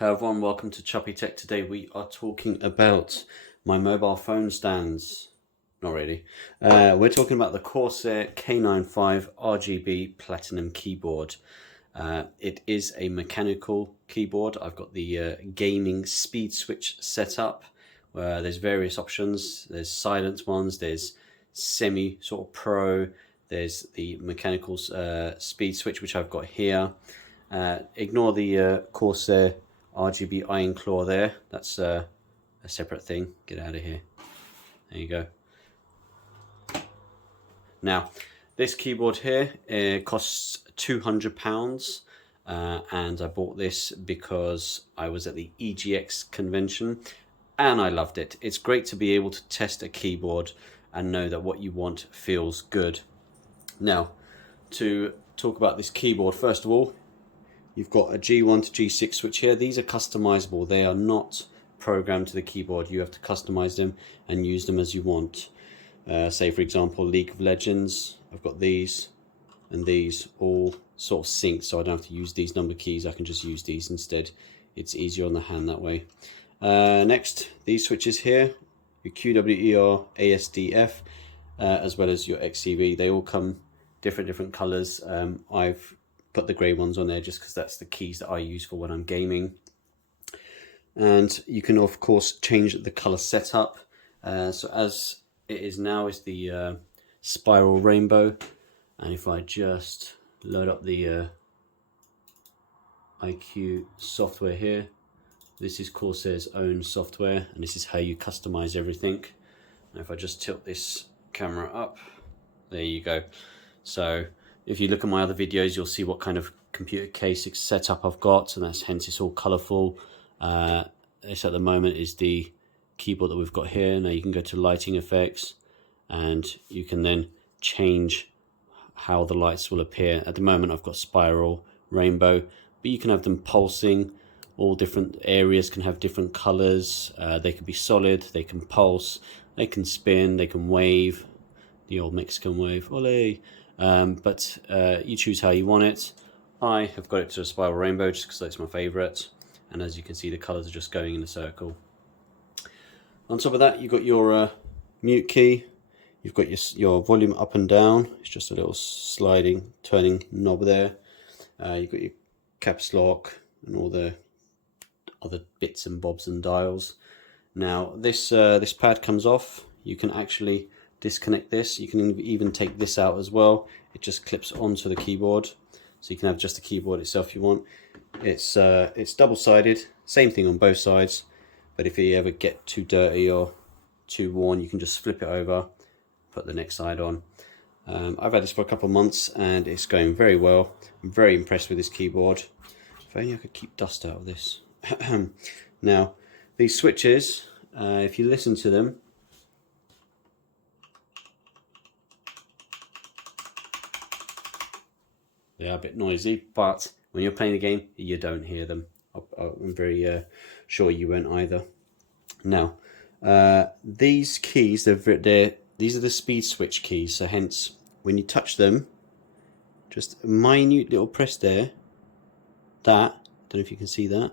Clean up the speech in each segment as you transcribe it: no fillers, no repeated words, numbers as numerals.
Hello everyone, welcome to Choppy Tech. Today we are talking about my mobile phone stands. Not really. We're talking about the Corsair K95 RGB Platinum keyboard. It is a mechanical keyboard. I've got the gaming speed switch set up. There's various options. There's silent ones, there's semi sort of pro, there's the mechanical speed switch which I've got here. Ignore the Corsair RGB Iron Claw there. That's a separate thing. Get out of here. There you go. Now, this keyboard here costs £200, and I bought this because I was at the EGX convention and I loved it. It's great to be able to test a keyboard and know that what you want feels good. Now, to talk about this keyboard, first of all, you've got a G1 to G6 switch here. These are customizable. They are not programmed to the keyboard. You have to customize them and use them as you want. Say, for example, League of Legends. I've got these and these all sort of synced, so I don't have to use these number keys. I can just use these instead. It's easier on the hand that way. Next, these switches here, your QWER, ASDF, as well as your XCV. They all come different colors. I've put the grey ones on there just because that's the keys that I use for when I'm gaming. And you can of course change the color setup. So as it is now is the spiral rainbow, and if I just load up the IQ software here, this is Corsair's own software, and this is how you customize everything. And if I just tilt this camera up, there you go. So if you look at my other videos, you'll see what kind of computer case setup I've got, and that's hence it's all colorful. This at the moment is the keyboard that we've got here. Now you can go to lighting effects and you can then change how the lights will appear. At the moment I've got spiral, rainbow, but you can have them pulsing. All different areas can have different colors. They can be solid, they can pulse, they can spin, they can wave, the old Mexican wave, ole. But you choose how you want it. I have got it to a spiral rainbow just because that's my favorite, and as you can see the colors are just going in a circle. On top of that, you've got your mute key. You've got your volume up and down. It's just a little sliding, turning knob there. You've got your caps lock and all the other bits and bobs and dials. Now this pad comes off. You can actually disconnect this. You can even take this out as well. It just clips onto the keyboard, so you can have just the keyboard itself if you want. It's double-sided, same thing on both sides, but if you ever get too dirty or too worn, you can just flip it over, put the next side on. I've had this for a couple of months and it's going very well. I'm very impressed with this keyboard. If only I could keep dust out of this. Now these switches, if you listen to them, they are a bit noisy, but when you're playing the game, you don't hear them. I'm very sure you won't either. Now, these keys, these are the speed switch keys, so hence, when you touch them, just a minute little press there, that, don't know if you can see that,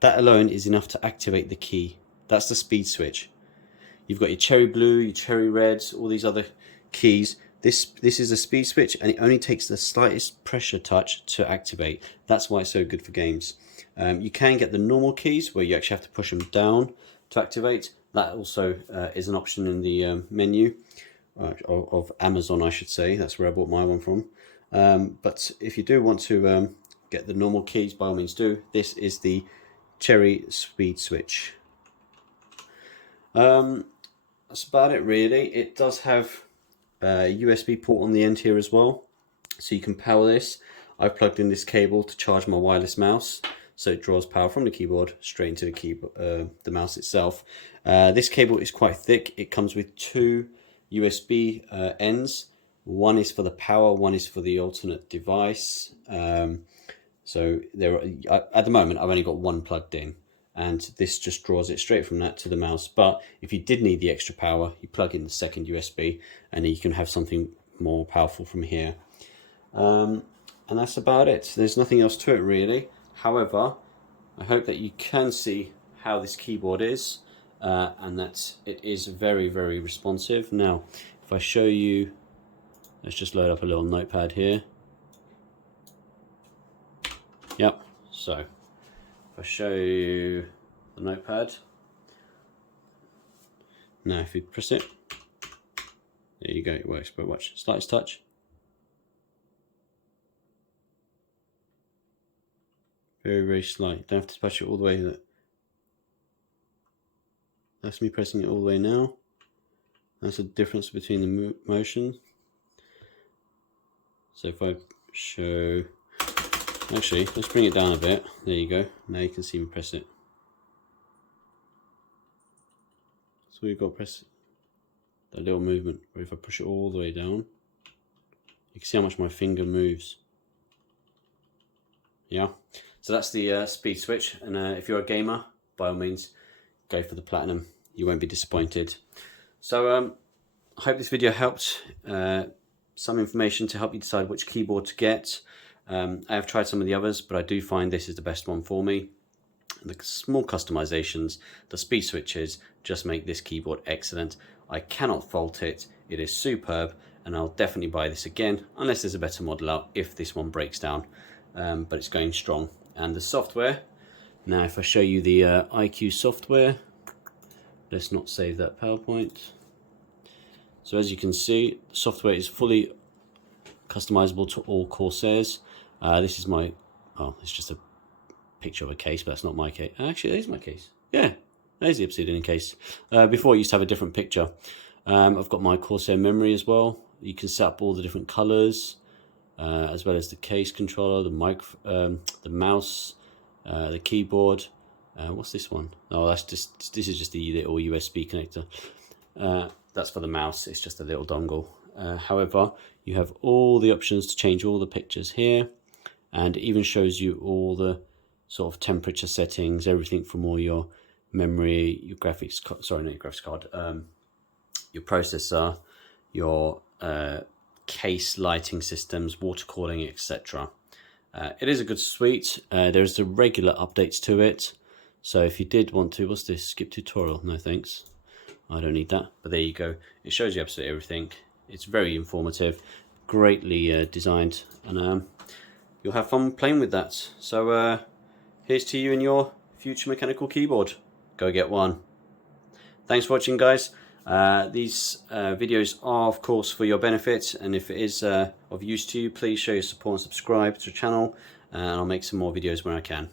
that alone is enough to activate the key. That's the speed switch. You've got your cherry blue, your cherry reds, all these other keys. This is a speed switch, and it only takes the slightest pressure touch to activate. That's why it's so good for games. You can get the normal keys where you actually have to push them down to activate. That also is an option in the menu of Amazon, I should say. That's where I bought my one from. But if you do want to get the normal keys, by all means do. This is the cherry speed switch. That's about it really. It does have a USB port on the end here as well, so you can power this. I've plugged in this cable to charge my wireless mouse, so it draws power from the keyboard straight into the keyboard, the mouse itself. This cable is quite thick. It comes with two USB ends. One is for the power, one is for the alternate device. So there are, at the moment I've only got one plugged in, and this just draws it straight from that to the mouse. But if you did need the extra power, you plug in the second USB and then you can have something more powerful from here. And that's about it. There's nothing else to it really. However, I hope that you can see how this keyboard is, and that it is very, very responsive. Now, if I show you, let's just load up a little notepad here. Yep, so if I show you the notepad, now if you press it, there you go, it works. But watch, slightest touch. Very, very slight. Don't have to touch it all the way. That's me pressing it all the way now. That's the difference between the motion. So if I show, actually, let's bring it down a bit. There you go. Now you can see me press it. So we've got to press that little movement. But if I push it all the way down, you can see how much my finger moves. Yeah. So that's the speed switch. And if you're a gamer, by all means, go for the platinum. You won't be disappointed. So I hope this video helped. Some information to help you decide which keyboard to get. I have tried some of the others, but I do find this is the best one for me. The small customizations, the speed switches just make this keyboard excellent. I cannot fault it. It is superb, and I'll definitely buy this again, unless there's a better model out if this one breaks down. But it's going strong. And the software, now if I show you the IQ software, let's not save that PowerPoint. So as you can see, the software is fully customizable to all Corsairs. This is my, oh, it's just a picture of a case, but that's not my case. Actually, it is my case. Yeah, there's the Obsidian case. Before, I used to have a different picture. I've got my Corsair memory as well. You can set up all the different colors, as well as the case controller, the mouse, the keyboard. What's this one? Oh, this is just the little USB connector. That's for the mouse. It's just a little dongle. However, you have all the options to change all the pictures here, and it even shows you all the sort of temperature settings, everything from all your memory, your graphics, sorry, not your graphics card, your processor, your case lighting systems, water cooling, etc. It is a good suite. There's the regular updates to it. So if you did want to, what's this? Skip tutorial? No thanks. I don't need that. But there you go. It shows you absolutely everything. It's very informative, greatly designed, and you'll have fun playing with that. So here's to you and your future mechanical keyboard. Go get one. Thanks for watching, guys. These videos are, of course, for your benefit, and if it is of use to you, please show your support and subscribe to the channel, and I'll make some more videos when I can.